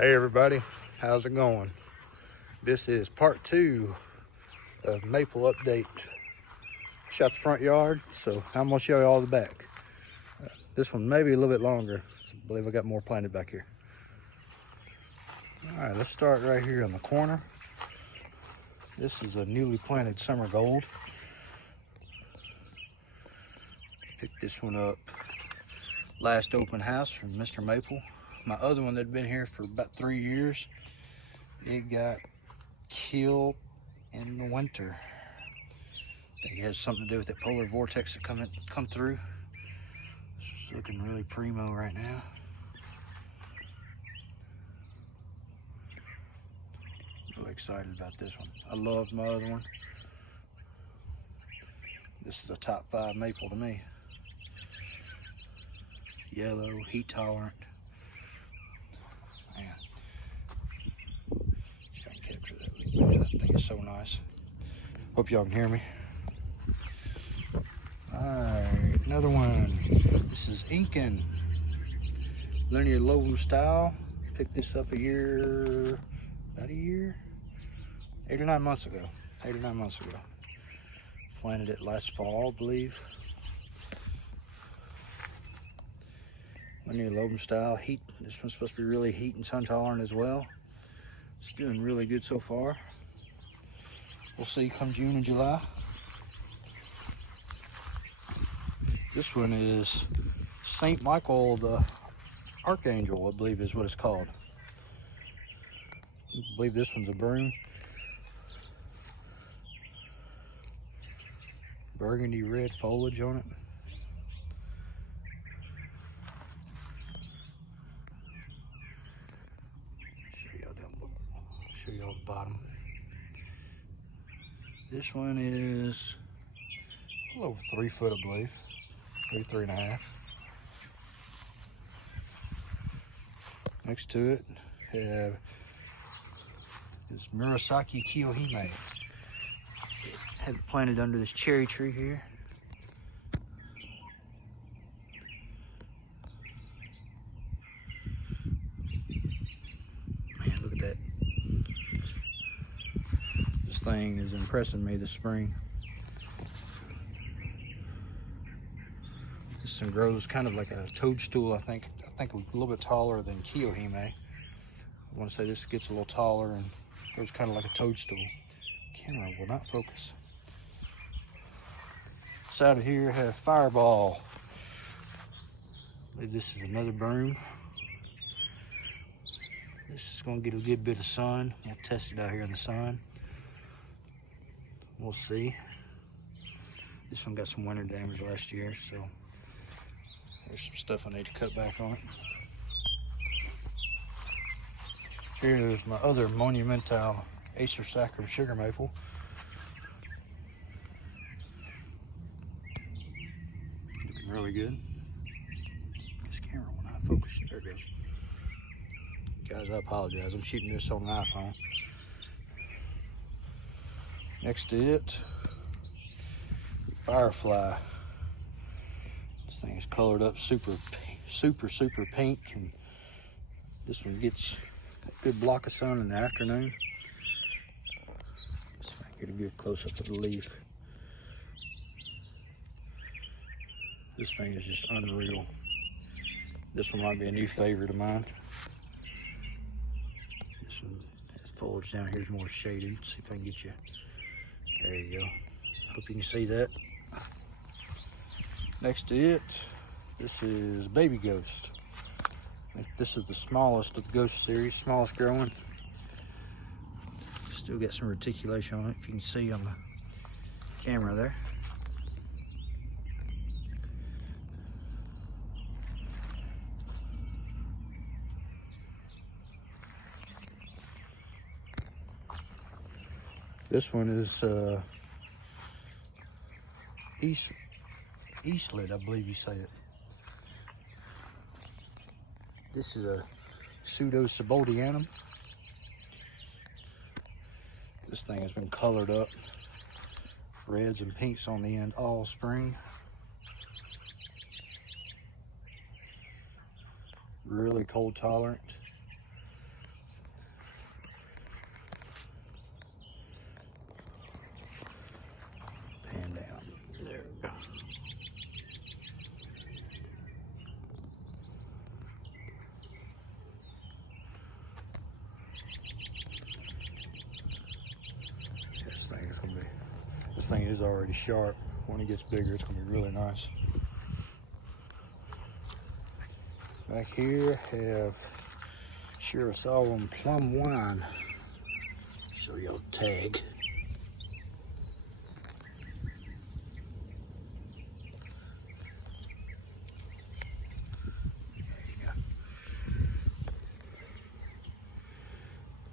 Hey everybody, how's it going? This is part 2 of maple update. Shot the front yard, so I'm gonna show you all the back. This one may be a little bit longer. I believe I got more planted back here. All right, let's start right here on the corner. This is a newly planted summer gold. Picked this one up last open house from Mr. Maple. My other one that had been here for about 3 years, it got killed in the winter. I think it has something to do with that polar vortex that come through. It's looking really primo right now. Really excited about this one. I loved my other one. This is a top 5 maple to me. Yellow, heat tolerant. Man, just trying to capture that leaf. Man, that thing is so nice. Hope y'all can hear me. Alright, another one. This is Incan linear lobum style. Picked this up about a year? 8 or 9 months ago. 8 or 9 months ago. Planted it last fall, I believe. Linear lobum style. Heat. This one's supposed to be really heat and sun tolerant as well. It's doing really good so far. We'll see come June and July. This one is St. Michael the Archangel, I believe is what it's called. I believe this one's a broom. Burgundy red foliage on it. Show y'all the bottom. This one is a little over 3 foot, I believe. 3.5. Next to it, have this Murasaki Kiyohime. Had it planted under this cherry tree here. Man, look at that. This thing is impressing me this spring. This one grows kind of like a toadstool, I think a little bit taller than Kiyohime. I want to say this gets a little taller and grows kind of like a toadstool. Camera will not focus. Side of here have Fireball. I believe this is another broom. This is going to get a good bit of sun. I'll test it out here in the sun. We'll see. This one got some winter damage last year, so there's some stuff I need to cut back on it. Here's my other monumental Acer Sacrum sugar maple. Looking really good. This camera will not focus. There it goes. Guys, I apologize. I'm shooting this on an iPhone. Next to it, Firefly. This thing is colored up super pink, and this one gets a good block of sun in the afternoon. See if I can get a good close up of the leaf. This thing is just unreal. This one might be a new favorite of mine. This one has foliage down here is more shaded. Let's see if I can get you. There you go. Hope you can see that. Next to it, this is Baby Ghost. I think this is the smallest of the Ghost series, smallest growing. Still got some reticulation on it, if you can see on the camera there. This one is Eastlet, I believe you say it. This is a Pseudo-sieboldianum. This thing has been colored up, reds and pinks on the end all spring. Really cold tolerant. thing is already sharp. When it gets bigger, it's gonna be really nice. Back here, have Pseudo-sieboldianum plum wine. Show y'all the tag.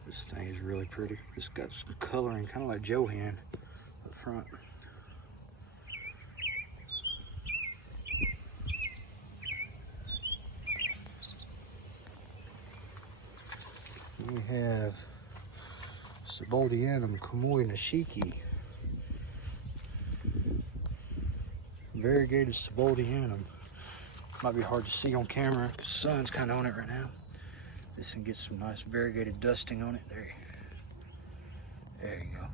This thing is really pretty. It's got some coloring, kind of like Johan up front. We have Sieboldianum Komoi Nishiki. Variegated Sieboldianum. Might be hard to see on camera because the sun's kind of on it right now. This can get some nice variegated dusting on it. There you go.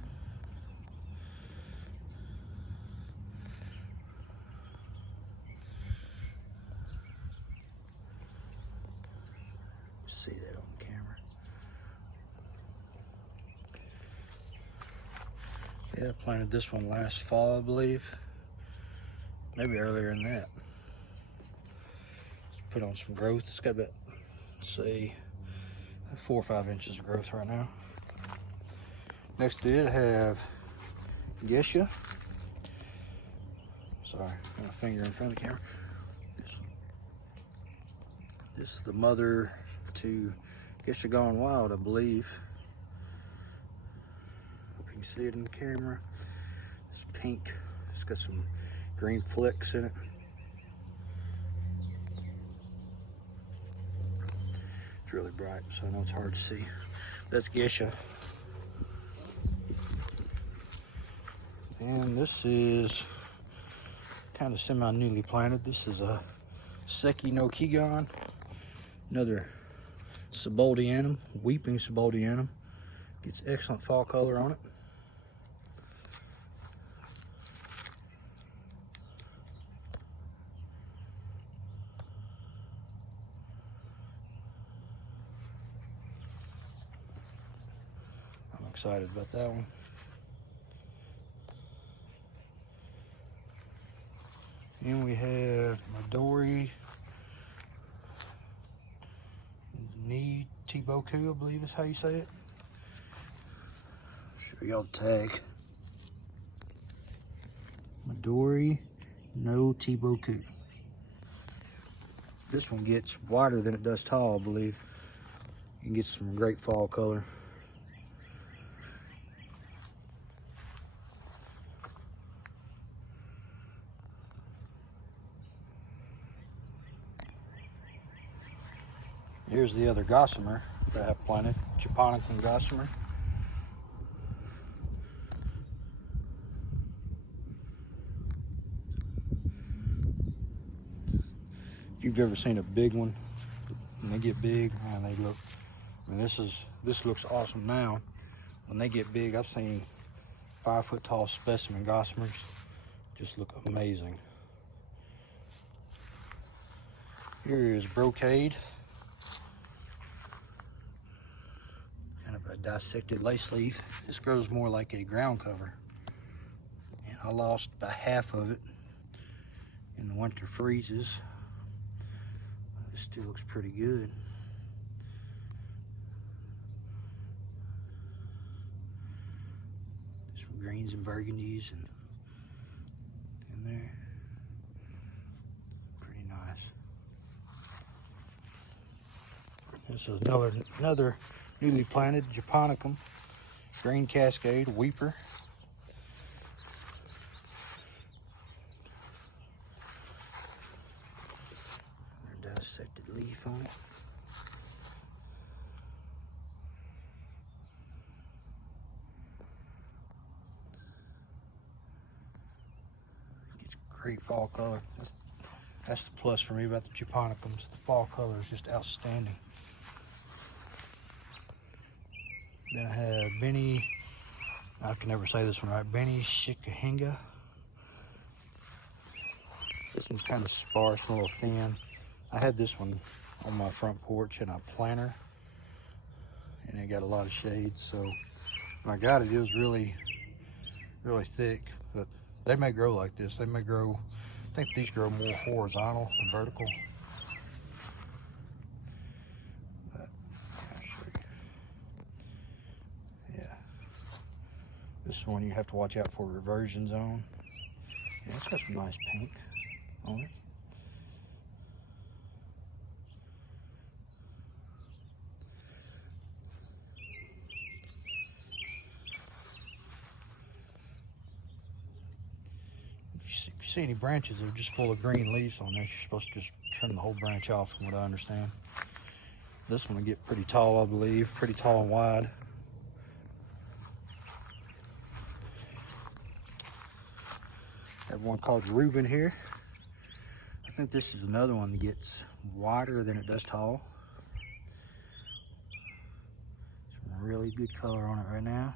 See that on camera. Yeah, I planted this one last fall, I believe. Maybe earlier than that. Let's put on some growth. It's got about, let's see, 4 or 5 inches of growth right now. Next to it, I have Geisha. Sorry, got my finger in front of the camera. This is the mother to Geisha Gone Wild, I believe. Hope you can see it in the camera. It's pink. It's got some green flecks in it. It's really bright, so I know it's hard to see. That's Geisha. And this is kind of semi-newly planted. This is a Seki no Kigon. Another Sieboldianum, weeping Sieboldianum. Gets excellent fall color on it. I'm excited about that one. And we have Midori Ni Tiboku, I believe is how you say it. Show y'all the tag. Midori no Tiboku. This one gets wider than it does tall, I believe. You can get some great fall color. Here's the other gossamer that I have planted, japonica gossamer. If you've ever seen a big one, when they get big, man, they look, I mean, this looks awesome now. When they get big, I've seen 5 foot tall specimen gossamers just look amazing. Here is brocade. A dissected lace leaf. This grows more like a ground cover, and I lost about half of it in the winter freezes. This still looks pretty good. Some greens and burgundies and in there. Pretty nice. This is another newly planted japonicum, green cascade, weeper. Another dissected leaf on it. Gets great fall color. That's the plus for me about the japonicums. The fall color is just outstanding. Then I have Benny, I can never say this one right, Benny Shikahinga. This one's kind of sparse, a little thin. I had this one on my front porch in a planter, and it got a lot of shade, so when I got it, it was really thick, but They may grow like this. They may grow, I think these grow more horizontal than vertical. But, I'll show you. Yeah. This one you have to watch out for reversions on. Yeah, it's got some nice pink on it. If you see any branches that are just full of green leaves on this, you're supposed to just trim the whole branch off, from what I understand. This one will get pretty tall, I believe, pretty tall and wide. I have one called Reuben here. I think this is another one that gets wider than it does tall. Some really good color on it right now.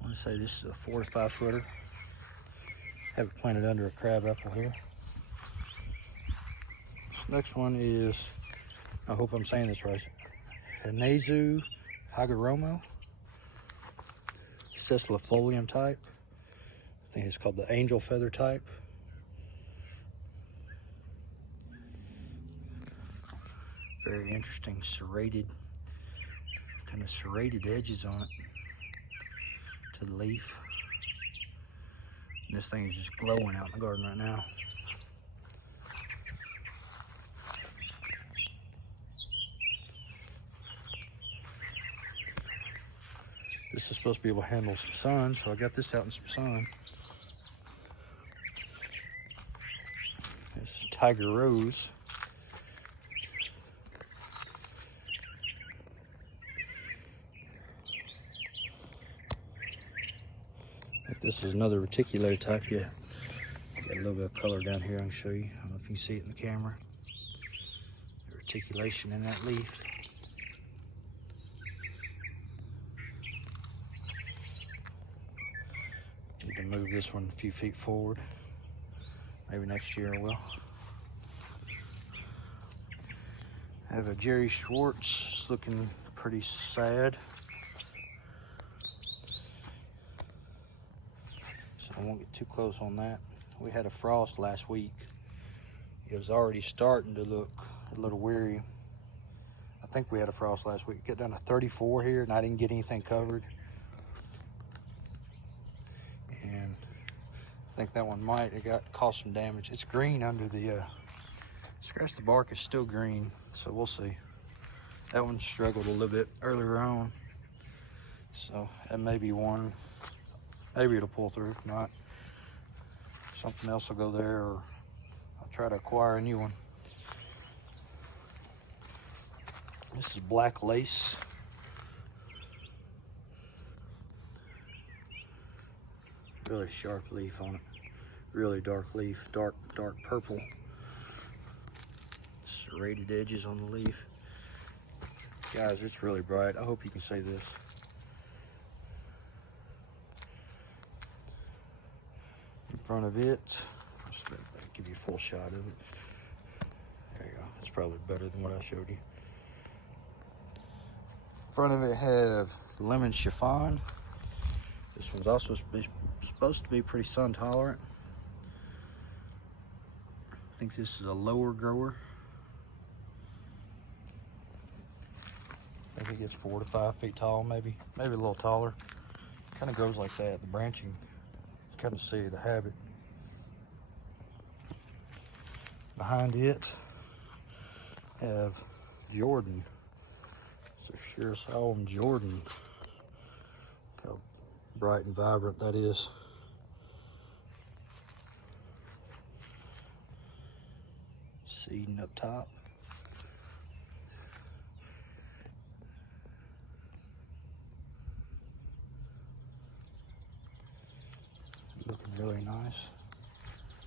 I want to say this is a 4 to 5 footer. Have it planted under a crab apple here. This next one is, I hope I'm saying this right, Hanezu Hagoromo, Cecilifolium type. I think it's called the angel feather type. Very interesting serrated, kind of serrated edges on it to the leaf. And this thing is just glowing out in the garden right now. This is supposed to be able to handle some sun, so I got this out in some sun. This is Tiger Rose. This is another reticulated type. Yeah, got a little bit of color down here. I can show you. I don't know if you can see it in the camera. The reticulation in that leaf. Need to move this one a few feet forward. Maybe next year I will. I have a Jerry Schwartz. It's looking pretty sad. I won't get too close on that. We had a frost last week. It was already starting to look a little weary. I think we had a frost last week. It got down to 34 here, and I didn't get anything covered. And I think that one might have caused some damage. It's green under the, scratch the bark is still green, so we'll see. That one struggled a little bit earlier on. So that may be one. Maybe it'll pull through. If not, something else will go there, or I'll try to acquire a new one. This is black lace. Really sharp leaf on it. Really dark leaf, dark purple. Serrated edges on the leaf. Guys, it's really bright. I hope you can see this. In front of it, just give you a full shot of it. There you go. It's probably better than what I showed you. In front of it have lemon chiffon. This one's also supposed to be pretty sun tolerant. I think this is a lower grower. I think it gets 4 to 5 feet tall, maybe a little taller. Kind of grows like that. The branching, kind of see the habit. Behind it, have Jordan. So sure saw him, Jordan. Look how bright and vibrant that is. Seeding up top. Looking really nice.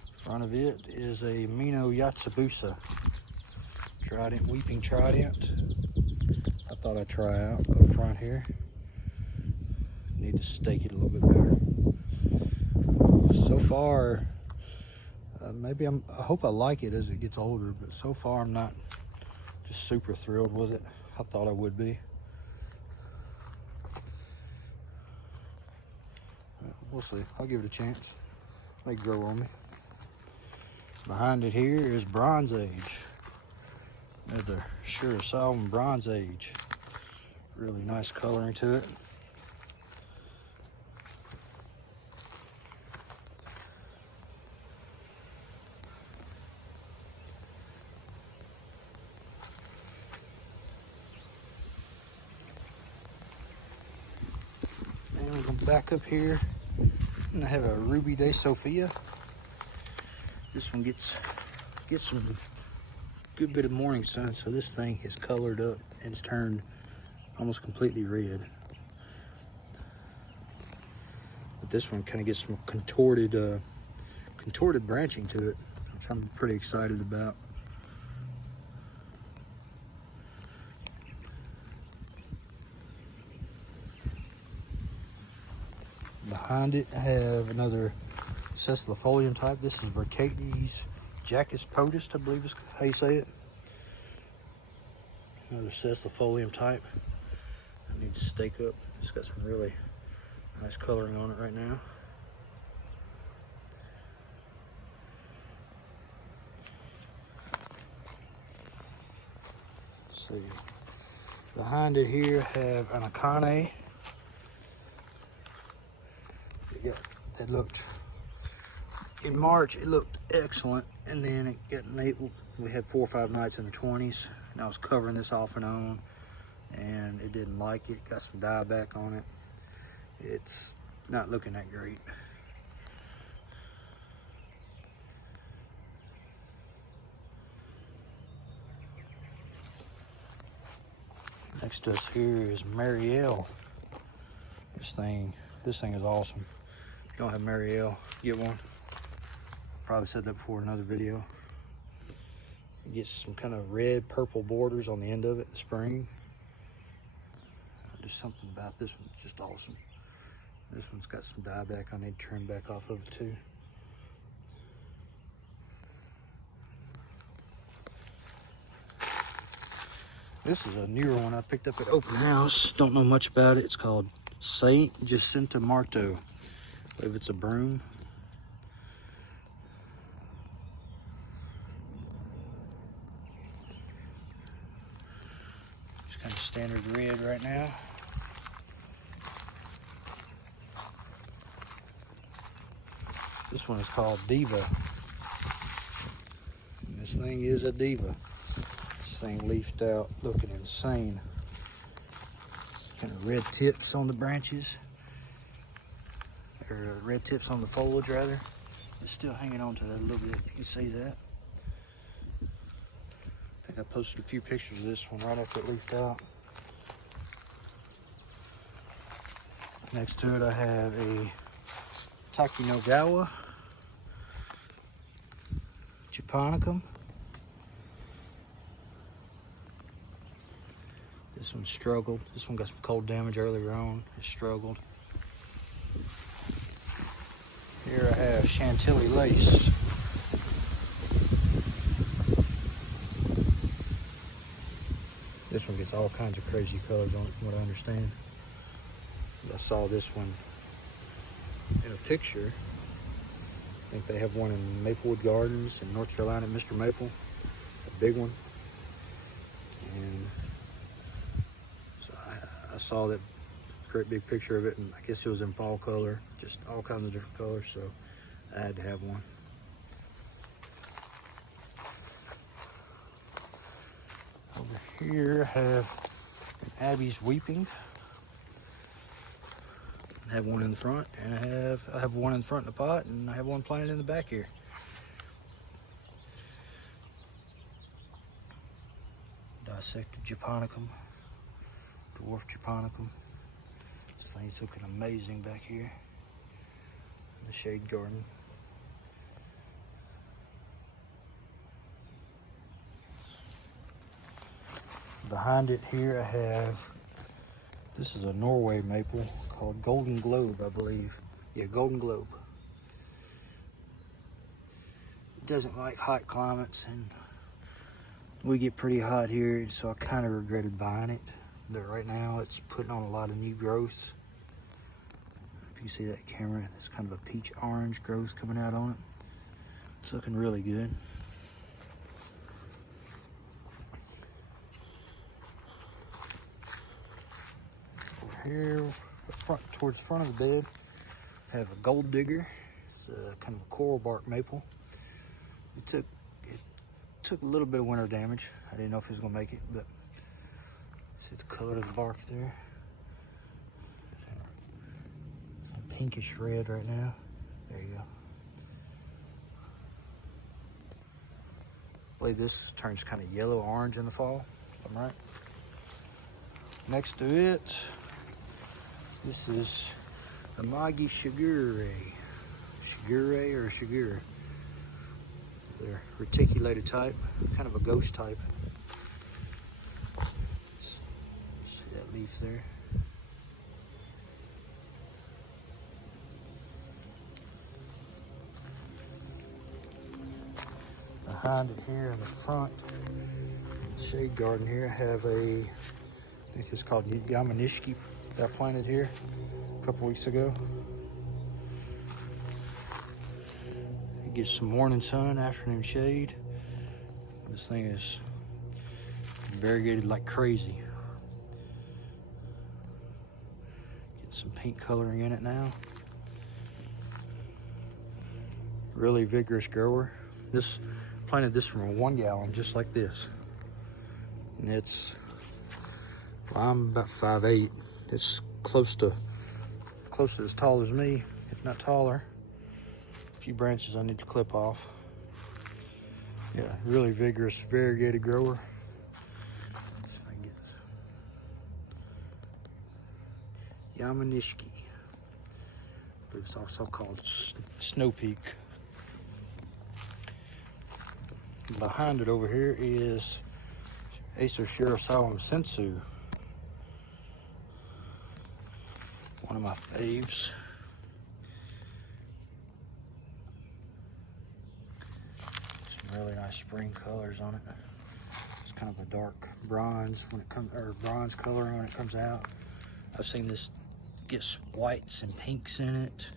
In front of it is a Mino Yatsubusa trident, weeping trident. I thought I'd try out up front here. Need to stake it a little bit better. So far, I hope I like it as it gets older, but so far I'm not just super thrilled with it. I thought I would be. We'll see. I'll give it a chance. May grow on me. Behind it here is Bronze Age. Another Pseudo-sieboldianum Bronze Age. Really nice coloring to it. And we're going to back up here. And I have a Ruby de Sofia. This one gets some good bit of morning sun, so this thing is colored up and it's turned almost completely red. But this one kind of gets some contorted branching to it, which I'm pretty excited about. Behind it, I have another Pseudo-sieboldianum type. This is Variegated japonica, I believe is how you say it. Another Pseudo-sieboldianum type. I need to stake up. It's got some really nice coloring on it right now. Let's see. Behind it here, I have an Akane. That looked, in March it looked excellent, and then it got we had 4 or 5 nights in the 20s, and I was covering this off and on, and it didn't like it. Got some dye back on it. It's not looking that great. Next to us here is Marielle. This thing is awesome. If you don't have Marielle, get one. Probably said that before in another video. It gets some kind of red purple borders on the end of it in the spring. There's something about this one that's just awesome. This one's got some dye back. I need to trim back off of it too. This is a newer one I picked up at open house. Don't know much about it. It's called Saint Jacinta Marto. I believe it's a broom. It's kind of standard red right now. This one is called Diva. And this thing is a diva. This thing leafed out looking insane. Kind of red tips on the branches. Or red tips on the foliage rather. It's still hanging on to that a little bit, if you can see that. I think I posted a few pictures of this one right after it leafed out. Next to it I have a Takinagawa japonica. This one struggled. This one got some cold damage earlier on. It struggled. Here I have Chantilly lace. This one gets all kinds of crazy colors on it, from what I understand. I saw this one in a picture. I think they have one in Maplewood Gardens in North Carolina, Mr. Maple, a big one. And so I saw that great big picture of it, and I guess it was in fall color, just all kinds of different colors, so I had to have one. Over here I have an Abby's Weeping. I have one in the front, and I have one in the front in the pot, and I have one planted in the back here. Dissected japonicum, dwarf japonicum. This thing's looking amazing back here in the shade garden. Behind it here I have, this is a Norway maple called Golden Globe, I believe. Yeah, Golden Globe. It doesn't like hot climates, and we get pretty hot here, so I kind of regretted buying it. But right now it's putting on a lot of new growth. If you can see that camera. It's kind of a peach orange growth coming out on it. It's looking really good. Over here, towards the front of the bed, I have a gold digger. It's a kind of a coral bark maple. It took a little bit of winter damage. I didn't know if it was gonna make it, but see the color of the bark there. Pinkish red right now. There you go. I believe this turns kind of yellow orange in the fall, if I'm right. Next to it, this is the Magi Shigure. Shigure or Shigure. They're reticulated type, kind of a ghost type. See that leaf there? Behind it here in the front shade garden here, I have I think it's called Yamanishiki that I planted here a couple weeks ago. It gets some morning sun, afternoon shade. This thing is variegated like crazy. Get some pink coloring in it now. Really vigorous grower. Planted this from a 1 gallon, just like this. And it's, well, I'm about 5'8". It's close to as tall as me, if not taller. A few branches I need to clip off. Yeah, really vigorous, variegated grower. Let's see if I can get Yamanishiki. I believe it's also called Snow Peak. Behind it over here is Acer Shirasawa Sensu. One of my faves. Some really nice spring colors on it. It's kind of a dark bronze when it comes, or bronze color when it comes out. I've seen this get whites and pinks in it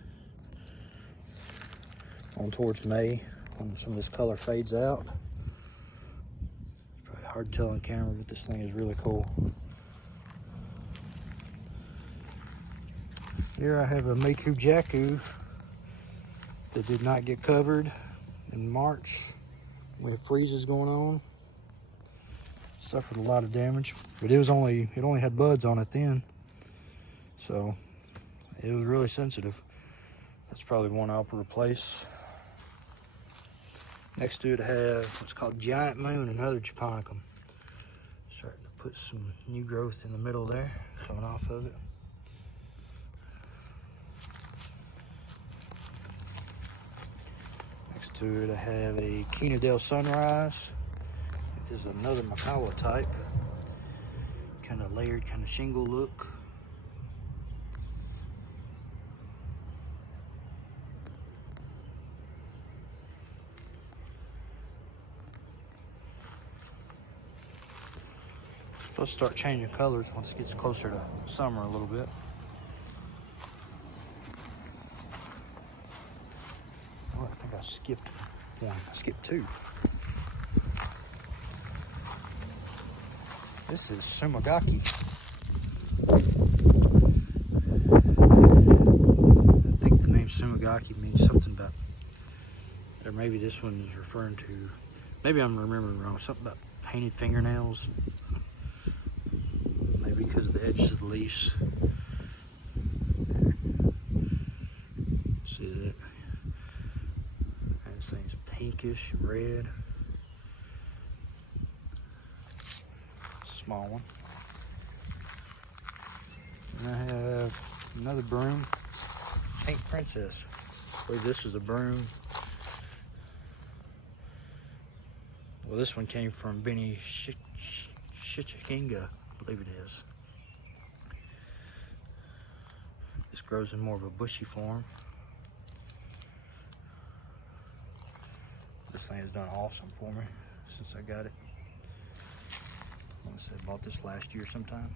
on towards May when some of this color fades out. It's probably hard to tell on camera, but this thing is really cool. Here I have a Meiku Jaku that did not get covered in March. We have freezes going on. Suffered a lot of damage, but it only had buds on it then. So it was really sensitive. That's probably one I'll replace. Next to it I have what's called Giant Moon, another japonicum. Starting to put some new growth in the middle there, coming off of it. Next to it I have a Quinadale Sunrise. This is another Makawa type. Kind of layered, kind of shingle look. Supposed to start changing colors once it gets closer to summer a little bit. Oh, I think I skipped one. I skipped two. This is Sumagaki. I think the name Sumagaki means something about, or maybe this one is referring to, maybe I'm remembering wrong, something about painted fingernails. Maybe because of the edges of the leaves. See that? This thing's pinkish red. Small one. And I have another broom, Pink Princess. I believe this is a broom. Well, this one came from Benny Shichikinga, I believe it is. This grows in more of a bushy form. This thing has done awesome for me since I got it. I bought this last year sometime.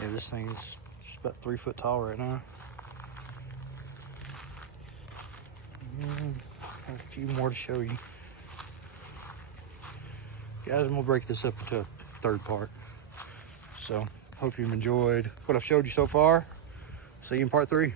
Yeah, this thing's about 3 foot tall right now. And got a few more to show you. Guys, I'm gonna break this up into a third part. So, hope you've enjoyed what I've showed you so far. See you in part 3.